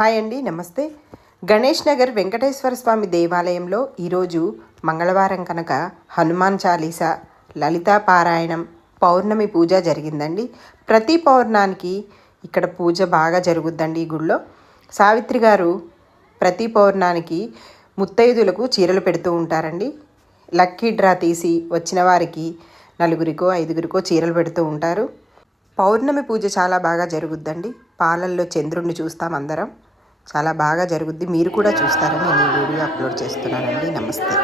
Hi అండి నమస్తే. గణేష్ నగర్ వెంకటేశ్వర స్వామి దేవాలయంలో ఈరోజు మంగళవారం కనుక హనుమాన్ చాలీసా లలితా పారాయణం పౌర్ణమి పూజ జరిగిందండి. ప్రతి పౌర్ణానికి ఇక్కడ పూజ బాగా జరుగుద్దండి ఈ గుళ్ళో సావిత్రి గారు ప్రతి పౌర్ణానికి ముత్తైదులకు చీరలు పెడుతూ ఉంటారండి. లక్కీ డ్రా తీసి వచ్చిన వారికి నలుగురికో ఐదుగురికో చీరలు పెడుతూ ఉంటారు. పౌర్ణమి పూజ చాలా బాగా జరుగుద్దండి. పాలల్లో చంద్రుణ్ణి చూస్తాం అందరం. చాలా బాగా జరుగుద్ది. మీరు కూడా చూస్తారని నేను ఈ వీడియో అప్లోడ్ చేస్తున్నానండి. నమస్తే.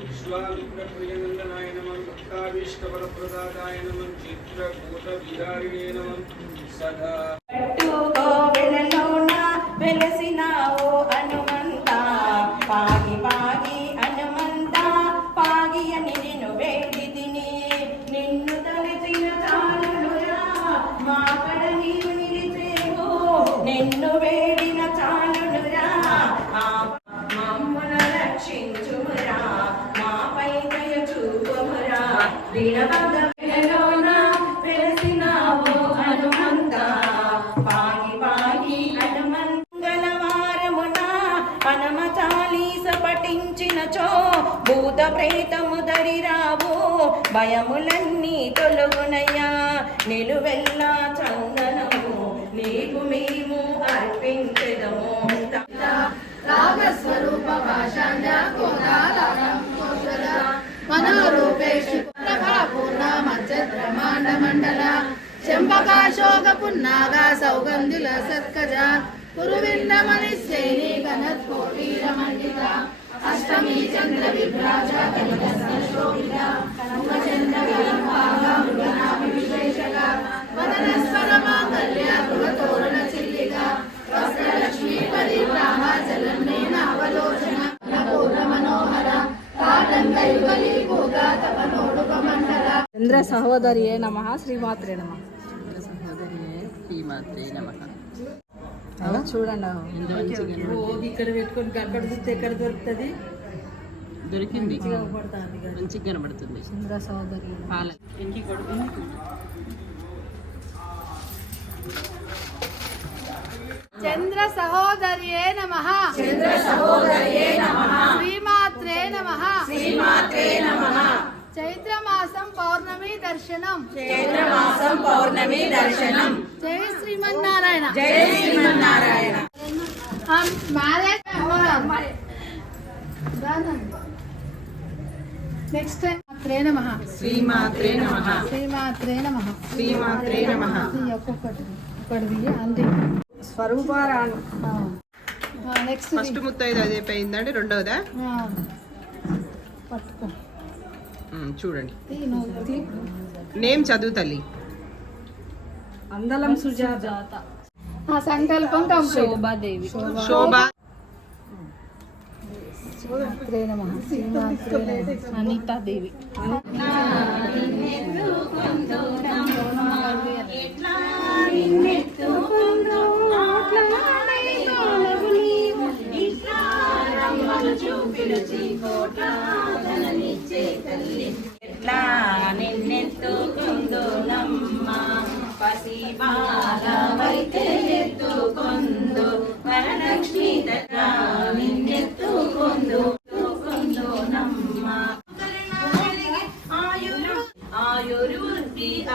విశ్వామిత్రప్రియందనాయ నమః భక్తాభీష్టవరప్రదాదాయ నమః చిత్రకూటవిహారిణే నమః సదా పట్టుకో వెలలోన వెలసినావు హనుమంత పాగి పాగి హనుమంత పాగి అని నిన్ను వేడిదిని నిన్ను తలచిన మా కడ నీవు నిన్ను ప్రేతము దరిరావు భయములన్నీ తొలగునయ్యా. నిలువెల్లా చందనము నీకు మేము అర్పించెదము. మనోరూపేషు పూర్ణ మధ్యబ్రహ్మాండ మండల చెంపకాశోక పున్నాగ సౌగంధుల సత్కజ కురువిందమణి శ్రేణి గణత్కోటీర మండిత. అష్టమి చంద్ర విభ్రాజ కనక శోభిత చంద్ర విశేషక వదన స్వర మాంగళ్య గృహతోరణ చిల్లిక వస్త్రలక్ష్మీ పరిగ్రామ జలన్నేన అవలోచన పూర్ణ మనోహర కాటంకయుగలి భోగా తవ నోడుక మండల చంద్ర సహోదరియే నమ శ్రీమాత్రే నమ. చూడండి ఇక్కడ పెట్టుకొని అక్కడ చూస్తే ఎక్కడ దొరుకుతుంది? దొరికింది. మంచిగా కనబడుతుంది చంద్ర సహోదరి పాల. ఇంటి కొడుకు చంద్ర సహోదర్యే నమ. చంద్ర దర్శనం. చైత్రమాసం పౌర్ణమి దర్శనం. జై శ్రీమన్నారాయణ. జై శ్రీమన్నారాయణ. నెక్స్ట్ టైం మాత్రే నమ. శ్రీమాత్రే నమ. శ్రీమాత్రే నమ. శ్రీమాత్రే నమ. ఒక్కొక్కటి. ఒకటి అంతే. స్వరూపారాయణ. నెక్స్ట్ ఫస్ట్ ముత్తైదు అదే పోయిందండి రెండవదా? పట్టుకో. చూడండి. నేమ్ చదువు తల్లి. అందలం సుజాత. ఆ సంకల్పం కంప్లీట్. శోభాదేవి శోభ. అనితాదేవి ఎట్లా నిన్నెత్తుకుందో బాలవైతే ఎత్తుకొందు. వరలక్ష్మి దగ్గర నిన్నెత్తుకొందు. ఎత్తుకొందు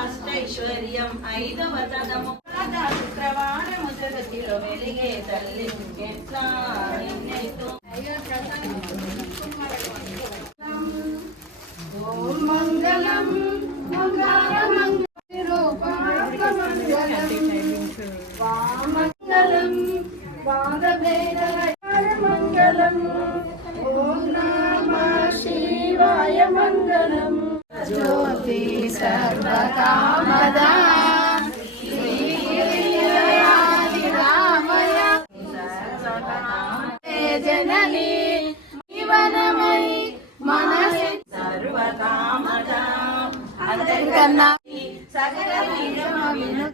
అష్టైశ్వర్యం. ఐదవ తదము. శుక్రవారము జగతిలో వెలిగే తల్లి ఎట్లా Jayam Mangalam.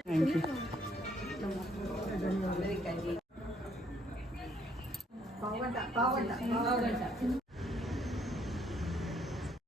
Thank you.